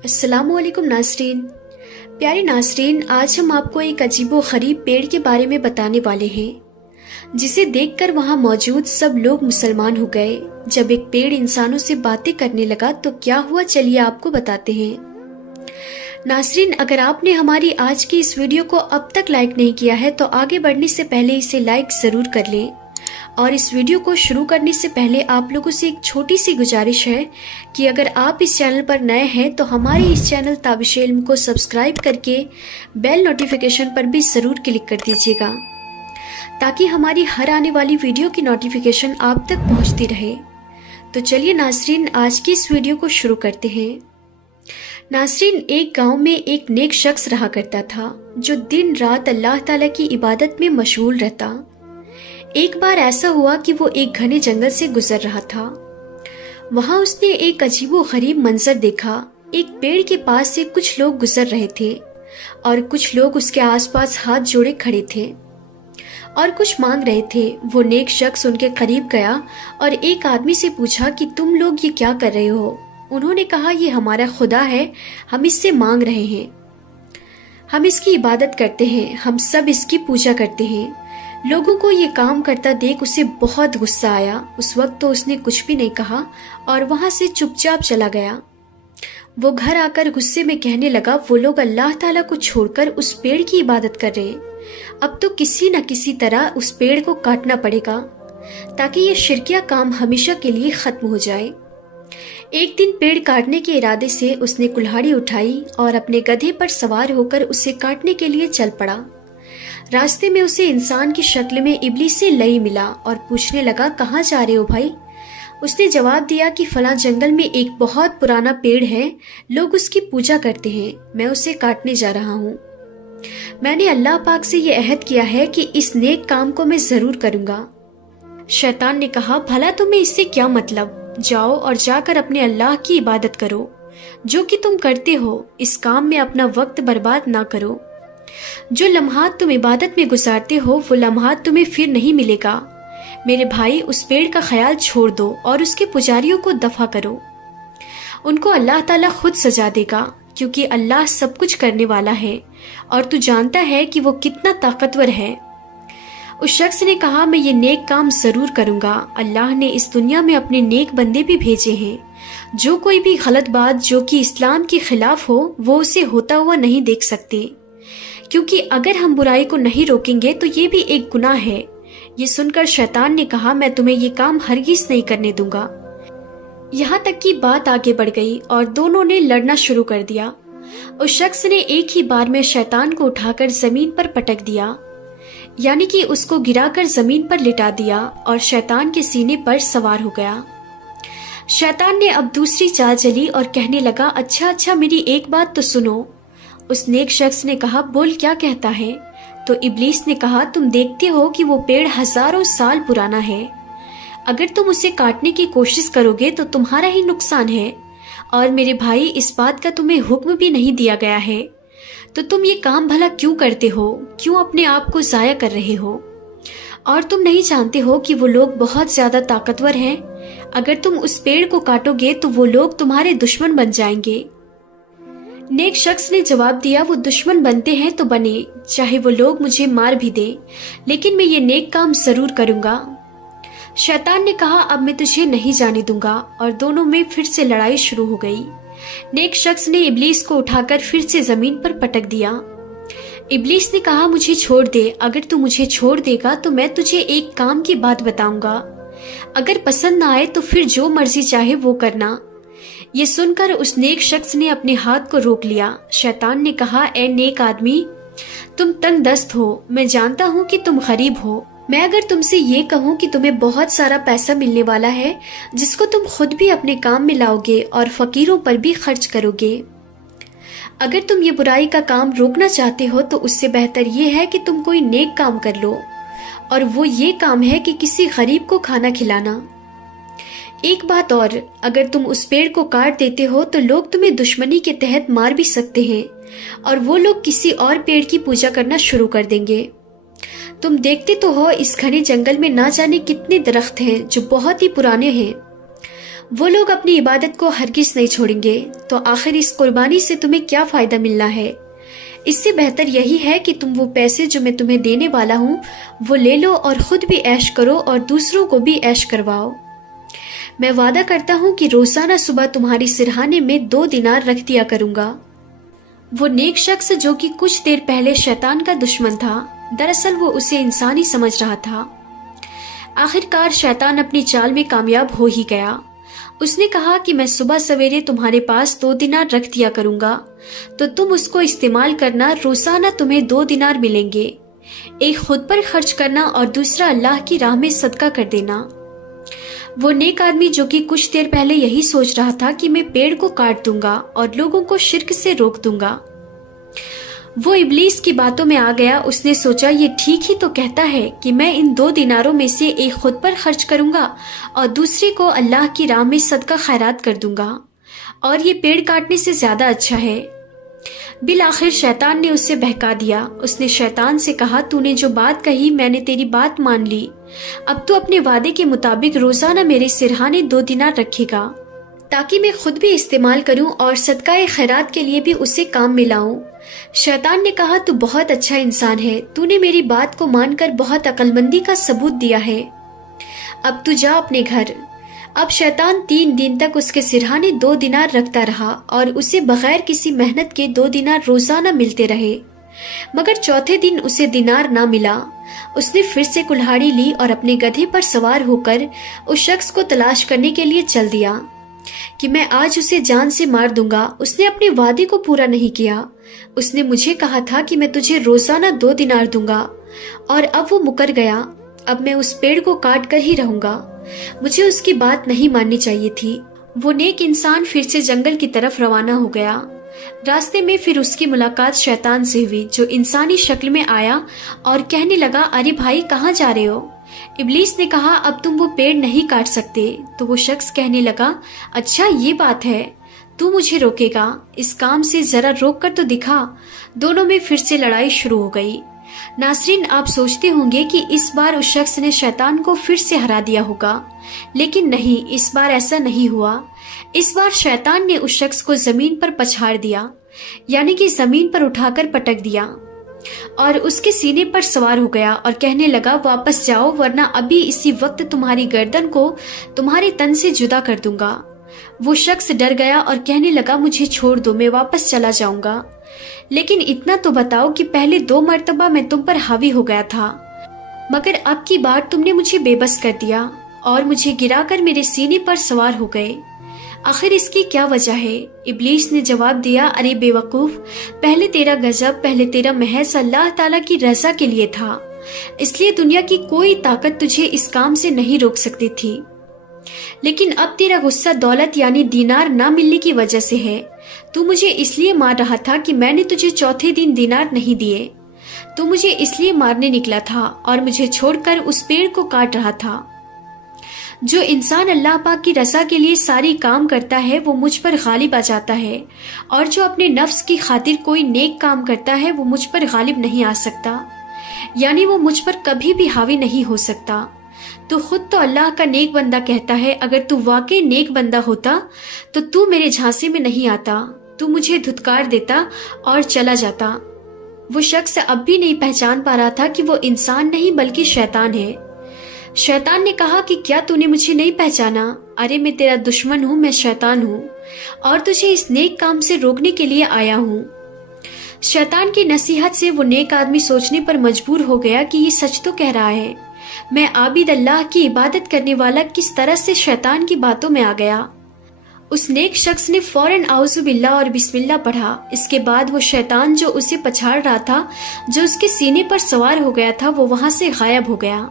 अस्सलामु अलैकुम नाज़रीन। प्यारे नाज़रीन, आज हम आपको एक अजीबो गरीब पेड़ के बारे में बताने वाले हैं जिसे देखकर वहाँ मौजूद सब लोग मुसलमान हो गए। जब एक पेड़ इंसानों से बातें करने लगा तो क्या हुआ, चलिए आपको बताते हैं। नाज़रीन, अगर आपने हमारी आज की इस वीडियो को अब तक लाइक नहीं किया है तो आगे बढ़ने से पहले इसे लाइक जरूर कर लें। और इस वीडियो को शुरू करने से पहले आप लोगों से एक छोटी सी गुजारिश है कि अगर आप इस चैनल पर नए हैं तो हमारे इस चैनल ताबिशे इल्म को सब्सक्राइब करके बेल नोटिफिकेशन पर भी जरूर क्लिक कर दीजिएगा ताकि हमारी हर आने वाली वीडियो की नोटिफिकेशन आप तक पहुंचती रहे। तो चलिए नाज़रीन, आज की इस वीडियो को शुरू करते हैं। नाज़रीन, एक गांव में एक नेक शख्स रहा करता था जो दिन रात अल्लाह ताला की इबादत में मशगूल रहता। एक बार ऐसा हुआ कि वो एक घने जंगल से गुजर रहा था। वहां उसने एक अजीबो गरीब मंजर देखा। एक पेड़ के पास से कुछ लोग गुजर रहे थे और कुछ लोग उसके आसपास हाथ जोड़े खड़े थे और कुछ मांग रहे थे। वो नेक शख्स उनके करीब गया और एक आदमी से पूछा कि तुम लोग ये क्या कर रहे हो। उन्होंने कहा, ये हमारा खुदा है, हम इससे मांग रहे हैं, हम इसकी इबादत करते हैं, हम सब इसकी पूजा करते हैं। लोगों को ये काम करता देख उसे बहुत गुस्सा आया। उस वक्त तो उसने कुछ भी नहीं कहा और वहां से चुपचाप चला गया। वो घर आकर गुस्से में कहने लगा, वो लोग अल्लाह ताला को छोड़कर उस पेड़ की इबादत कर रहे हैं। अब तो किसी न किसी तरह उस पेड़ को काटना पड़ेगा ताकि ये शिरकिया काम हमेशा के लिए खत्म हो जाए। एक दिन पेड़ काटने के इरादे से उसने कुल्हाड़ी उठाई और अपने गधे पर सवार होकर उसे काटने के लिए चल पड़ा। रास्ते में उसे इंसान की शक्ल में इब्लीस से लई मिला और पूछने लगा, कहाँ जा रहे हो भाई? उसने जवाब दिया कि फलां जंगल में एक बहुत पुराना पेड़ है, लोग उसकी पूजा करते हैं, मैं उसे काटने जा रहा हूँ। मैंने अल्लाह पाक से ये अहद किया है कि इस नेक काम को मैं जरूर करूँगा। शैतान ने कहा, भला तुम्हें इससे क्या मतलब, जाओ और जाकर अपने अल्लाह की इबादत करो। जो कि तुम करते हो, इस काम में अपना वक्त बर्बाद ना करो। जो लम्हात तुम इबादत में गुजारते हो वो लम्हात तुम्हें फिर नहीं मिलेगा। मेरे भाई, उस पेड़ का ख्याल छोड़ दो और उसके पुजारियों को दफा करो। उनको अल्लाह ताला खुद सजा देगा क्योंकि अल्लाह सब कुछ करने वाला है और तू जानता है कि वो कितना ताकतवर है। उस शख्स ने कहा, मैं ये नेक काम जरूर करूंगा। अल्लाह ने इस दुनिया में अपने नेक बंदे भी भेजे हैं। जो कोई भी गलत बात जो कि इस्लाम के खिलाफ हो वो उसे होता हुआ नहीं देख सकते, क्योंकि अगर हम बुराई को नहीं रोकेंगे तो ये भी एक गुनाह है। ये सुनकर शैतान ने कहा, मैं तुम्हें ये काम हरगिज नहीं करने दूंगा। यहाँ तक की बात आगे बढ़ गई और दोनों ने लड़ना शुरू कर दिया। उस शख्स ने एक ही बार में शैतान को उठाकर जमीन पर पटक दिया, यानी कि उसको गिराकर जमीन पर लिटा दिया और शैतान के सीने पर सवार हो गया। शैतान ने अब दूसरी चाल चली और कहने लगा, अच्छा मेरी एक बात तो सुनो। उस नेक शख्स ने कहा, बोल क्या कहता है? तो इब्लीस ने कहा, तुम देखते हो कि वो पेड़ हजारों साल पुराना है। अगर तुम उसे काटने की कोशिश करोगे तो तुम्हारा ही नुकसान है और मेरे भाई, इस बात का तुम्हें हुक्म भी नहीं दिया गया है, तो तुम ये काम भला क्यों करते हो? क्यों अपने आप को जाया कर रहे हो? और तुम नहीं जानते हो कि वो लोग बहुत ज्यादा ताकतवर हैं। अगर तुम उस पेड़ को काटोगे तो वो लोग तुम्हारे दुश्मन बन जाएंगे। नेक शख्स ने जवाब दिया, वो दुश्मन बनते हैं तो बने, चाहे वो लोग मुझे मार भी दे, लेकिन मैं ये नेक काम जरूर करूंगा। शैतान ने कहा, अब मैं तुझे नहीं जाने दूंगा और दोनों में फिर से लड़ाई शुरू हो गई। नेक शख्स ने इब्लीस को उठाकर फिर से जमीन पर पटक दिया। इब्लीस ने कहा, मुझे छोड़ दे। अगर तू मुझे छोड़ देगा तो मैं तुझे एक काम की बात बताऊंगा। अगर पसंद ना आए तो फिर जो मर्जी चाहे वो करना। ये सुनकर उस नेक शख्स ने अपने हाथ को रोक लिया। शैतान ने कहा, ए नेक आदमी, तुम तंग दस्त हो, मैं जानता हूँ कि तुम गरीब हो। मैं अगर तुमसे ये कहूँ कि तुम्हें बहुत सारा पैसा मिलने वाला है जिसको तुम खुद भी अपने काम में लाओगे और फकीरों पर भी खर्च करोगे। अगर तुम ये बुराई का काम रोकना चाहते हो तो उससे बेहतर ये है कि तुम कोई नेक काम कर लो, और वो ये काम है कि किसी गरीब को खाना खिलाना। एक बात और, अगर तुम उस पेड़ को काट देते हो तो लोग तुम्हें दुश्मनी के तहत मार भी सकते हैं और वो लोग किसी और पेड़ की पूजा करना शुरू कर देंगे। तुम देखते तो हो इस घने जंगल में ना जाने कितने दरख्त हैं जो बहुत ही पुराने हैं। وہ لوگ اپنی عبادت کو ہرگز نہیں چھوڑیں گے، تو آخر اس قربانی سے تمہیں کیا فائدہ ملنا ہے؟ اس سے بہتر یہی ہے کہ تم وہ پیسے جو میں تمہیں دینے والا ہوں وہ لے لو اور خود بھی عیش کرو اور دوسروں کو بھی عیش کرواؤ۔ میں وعدہ کرتا ہوں کہ روزانہ صبح تمہاری سرہانے میں 2 دینار رکھ دیا کروں گا۔ وہ نیک شخص جو کہ کچھ دیر پہلے شیطان کا دشمن تھا، دراصل وہ اسے انسان ہی سمجھ رہا تھا۔ آخرکار شیطان اپنی چال میں کامیاب ہو ہی گیا۔ اس نے کہا کہ میں صبح سویرے تمہارے پاس 2 دینار رکھ دیا کروں گا، تو تم اس کو استعمال کرنا، روزانہ تمہیں 2 دینار ملیں گے، ایک خود پر خرچ کرنا اور دوسرا اللہ کی راہ میں صدقہ کر دینا۔ وہ نیک آدمی جو کہ کچھ دیر پہلے یہی سوچ رہا تھا کہ میں پیڑ کو کاٹ دوں گا اور لوگوں کو شرک سے روک دوں گا، وہ ابلیس کی باتوں میں آ گیا۔ اس نے سوچا یہ ٹھیک ہی تو کہتا ہے کہ میں ان 2 دیناروں میں سے ایک خود پر خرچ کروں گا اور دوسرے کو اللہ کی راہ میں صدقہ خیرات کر دوں گا، اور یہ پیڑ کاٹنے سے زیادہ اچھا ہے۔ بالآخر شیطان نے اسے بہکا دیا۔ اس نے شیطان سے کہا تو نے جو بات کہی میں نے تیری بات مان لی، اب تو اپنے وعدے کے مطابق روزانہ میرے سرہانے 2 دینار رکھے گا تاکہ میں خود بھی استعمال کروں اور صدقہ خیرات کے لیے بھی اسے کام میں لاؤں۔ شیطان نے کہا تو بہت اچھا انسان ہے، تو نے میری بات کو مان کر بہت عقل مندی کا ثبوت دیا ہے، اب تو جا اپنے گھر۔ اب شیطان 3 دن تک اس کے سرہانے 2 دینار رکھتا رہا اور اسے بغیر کسی محنت کے 2 دینار روزانہ ملتے رہے، مگر چوتھے دن اسے دینار نہ ملا۔ اس نے پھر سے کلہاڑی لی اور اپنے گدھے پر سوار ہو کر اس شخص کو تلاش کرنے کے لیے چل دیا کہ میں آج اسے جان سے مار دوں گا۔ اس نے اپنے وعدے کو پورا نہیں کیا۔ اس نے مجھے کہا تھا کہ میں تجھے روزانہ 2 دینار دوں گا، اور اب وہ مکر گیا۔ اب میں اس پیڑ کو کاٹ کر ہی رہوں گا، مجھے اس کی بات نہیں ماننی چاہیے تھی۔ وہ نیک انسان پھر سے جنگل کی طرف روانہ ہو گیا۔ راستے میں پھر اس کی ملاقات شیطان سے ہوئی جو انسانی شکل میں آیا اور کہنے لگا ارے بھائی کہاں جا رہے ہو؟ ابلیس نے کہا اب تم وہ پیڑ نہیں کاٹ سکتے۔ تو وہ شخص کہنے لگا اچھا یہ بات ہے، تو مجھے روکے گا؟ اس کام سے ذرا روک کر تو دکھا۔ دونوں میں پھر سے لڑائی شروع ہو گئی۔ ناظرین آپ سوچتے ہوں گے کہ اس بار اس شخص نے شیطان کو پھر سے ہرا دیا ہوگا، لیکن نہیں، اس بار ایسا نہیں ہوا۔ اس بار شیطان نے اس شخص کو زمین پر پچھاڑ دیا، یعنی کہ زمین پر اٹھا کر پٹک دیا، اور اس کے سینے پر سوار ہو گیا اور کہنے لگا واپس جاؤ ورنہ ابھی اسی وقت تمہاری گردن کو تمہارے تن سے جدا کر دوں گا۔ وہ شخص ڈر گیا اور کہنے لگا مجھے چھوڑ دو، میں واپس چلا جاؤں گا، لیکن اتنا تو بتاؤ کہ پہلے 2 مرتبہ میں تم پر حاوی ہو گیا تھا، مگر اب کی بار تم نے مجھے بے بس کر دیا اور مجھے گرا کر میرے سینے پر سوار ہو گئے، آخر اس کی کیا وجہ ہے؟ ابلیس نے جواب دیا ارے بے وقوف، پہلے تیرا غضب، پہلے تیرا محض اللہ تعالیٰ کی رضا کے لیے تھا، اس لیے دنیا کی کوئی طاقت تجھے اس کام سے نہیں روک سکتی تھی، لیکن اب تیرا غصہ دولت یعنی دینار نہ ملنے کی وجہ سے ہے۔ تو مجھے اس لیے مار رہا تھا کہ میں نے تجھے چوتھے دن دینار نہیں دیے، تو مجھے اس لیے مارنے نکلا تھا اور مجھے چھوڑ کر اس پیڑ کو کاٹ رہا تھا۔ جو انسان اللہ پاک کی رضا کے لیے ساری کام کرتا ہے وہ مجھ پر غالب آ جاتا ہے، اور جو اپنے نفس کی خاطر کوئی نیک کام کرتا ہے وہ مجھ پر غالب نہیں آ سکتا، یعنی وہ مجھ پر کبھی بھی حاوی نہیں ہو سکتا۔ تو خود تو اللہ کا نیک بندہ کہتا ہے اگر تو واقعی نیک بندہ ہوتا تو تو میرے جھانسے میں نہیں آتا، تو مجھے دھتکار دیتا اور چلا جاتا۔ وہ شخص اب بھی نہیں پہچان پا رہا تھا کہ وہ انسان نہیں بلکہ شیطان ہے۔ شیطان نے کہا کہ کیا تو نے مجھے نہیں پہچانا؟ ارے میں تیرا دشمن ہوں، میں شیطان ہوں اور تجھے اس نیک کام سے روکنے کے لیے آیا ہوں۔ شیطان کی نصیحت سے وہ نیک آدمی سوچنے پر مجبور ہو گیا کہ یہ سچ تو کہہ رہا ہے، میں عابد اللہ کی عبادت کرنے والا کس طرح سے شیطان کی باتوں میں آ گیا۔ اس نیک شخص نے فوراً اعوذ باللہ اور بسم اللہ پڑھا۔ اس کے بعد وہ شیطان جو اسے پچھاڑ رہا تھا، جو اس کے سینے پر سوار ہو گیا تھا، وہ وہاں سے غائب ہو گیا۔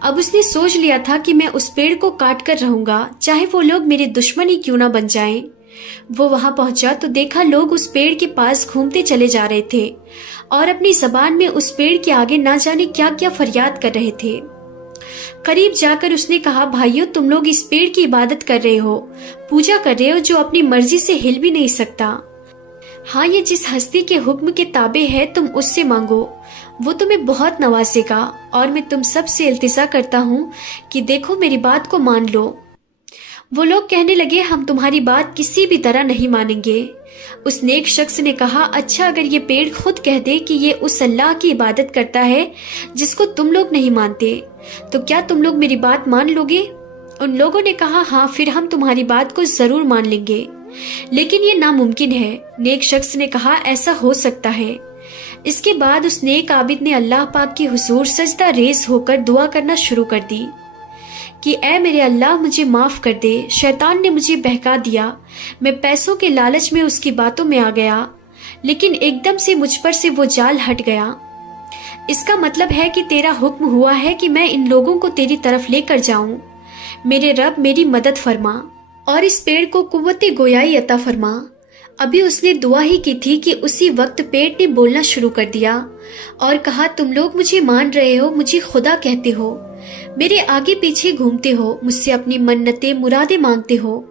اب اس نے سوچ لیا تھا کہ میں اس پیڑ کو کاٹ کر رہوں گا، چاہے وہ لوگ میرے دشمن ہی کیوں نہ بن جائیں۔ وہ وہاں پہنچا تو دیکھا لوگ اس پیڑ کے پاس گھومتے چلے جا رہے تھے اور اپنی زبان میں اس پیڑ کے آگے نہ جانے کیا کیا فریاد کر رہے تھے۔ قریب جا کر اس نے کہا بھائیو تم لوگ اس پیڑ کی عبادت کر رہے ہو، پوجا کر رہے ہو جو اپنی مرضی سے ہل بھی نہیں سکتا۔ ہاں یہ جس ہستی کے حکم کے تابع ہے تم اس سے مانگو، وہ تمہیں بہت نوازے گا، اور میں تم سب سے التجا کرتا ہوں کہ دیکھو میری بات کو مان لو۔ वो लोग कहने लगे हम तुम्हारी बात किसी भी तरह नहीं मानेंगे। उस नेक शख्स ने कहा, अच्छा अगर ये पेड़ खुद कह दे कि ये उस अल्लाह की इबादत करता है जिसको तुम लोग नहीं मानते, तो क्या तुम लोग मेरी बात मान लोगे? उन लोगों ने कहा, हाँ फिर हम तुम्हारी बात को जरूर मान लेंगे, लेकिन ये नामुमकिन है। नेक शख्स ने कहा, ऐसा हो सकता है। इसके बाद उस नेक आबिद ने अल्लाह पाक की हुजूर सजदा रेज़ होकर दुआ करना शुरू कर दी कि ऐ मेरे अल्लाह मुझे माफ कर दे, शैतान ने मुझे बहका दिया, मैं पैसों के लालच में उसकी बातों में आ गया, लेकिन एकदम से मुझ पर से वो जाल हट गया। इसका मतलब है कि तेरा हुक्म हुआ है कि मैं इन लोगों को तेरी तरफ लेकर जाऊं। मेरे रब मेरी मदद फरमा और इस पेड़ को कुव्वते गोयाई अता फरमा। अभी उसने दुआ ही की थी कि उसी वक्त पेड़ ने बोलना शुरू कर दिया और कहा, तुम लोग मुझे मान रहे हो, मुझे खुदा कहते हो, मेरे आगे पीछे घूमते हो, मुझसे अपनी मन्नतें मुरादें मांगते हो।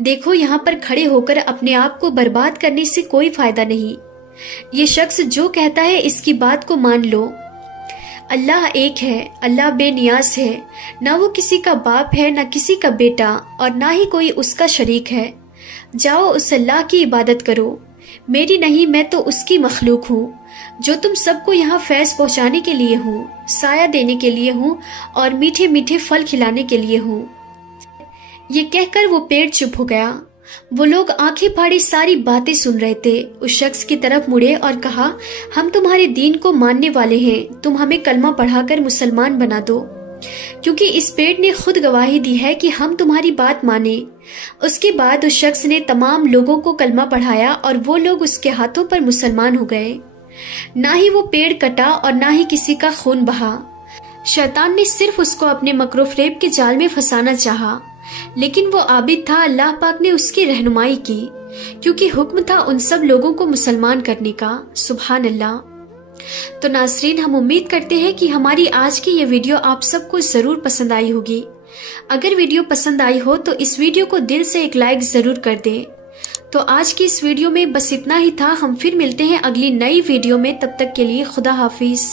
देखो यहाँ पर खड़े होकर अपने आप को बर्बाद करने से कोई फायदा नहीं। ये शख्स जो कहता है इसकी बात को मान लो। अल्लाह एक है, अल्लाह बेनियाज है, ना वो किसी का बाप है, ना किसी का बेटा, और ना ही कोई उसका शरीक है। जाओ उस अल्लाह की इबादत करो, मेरी नहीं, मैं तो उसकी मखलूक हूँ, जो तुम सबको यहाँ फैज़ पहुँचाने के लिए हूँ, साया देने के लिए हूँ और मीठे मीठे फल खिलाने के लिए हूँ। ये कहकर वो पेड़ चुप हो गया। वो लोग आंखें फाड़ी सारी बातें सुन रहे थे। उस शख्स की तरफ मुड़े और कहा, हम तुम्हारे दीन को मानने वाले हैं, तुम हमें कलमा पढ़ाकर मुसलमान बना दो, क्योंकि इस पेड़ ने खुद गवाही दी है कि हम तुम्हारी बात माने। उसके बाद उस शख्स ने तमाम लोगों को कलमा पढ़ाया और वो लोग उसके हाथों पर मुसलमान हो गए। ना ही वो पेड़ कटा और ना ही किसी का खून बहा। शैतान ने सिर्फ उसको अपने मकरो फरेब के जाल में फंसाना चाहा, लेकिन वो आबिद था, अल्लाह पाक ने उसकी रहनुमाई की, क्योंकि हुक्म था उन सब लोगों को मुसलमान करने का। सुभान अल्लाह। तो नाज़रीन, हम उम्मीद करते हैं कि हमारी आज की ये वीडियो आप सबको जरूर पसंद आई होगी। अगर वीडियो पसंद आई हो तो इस वीडियो को दिल से एक लाइक जरूर कर दें। तो आज की इस वीडियो में बस इतना ही था। हम फिर मिलते हैं अगली नई वीडियो में, तब तक के लिए खुदा हाफिज।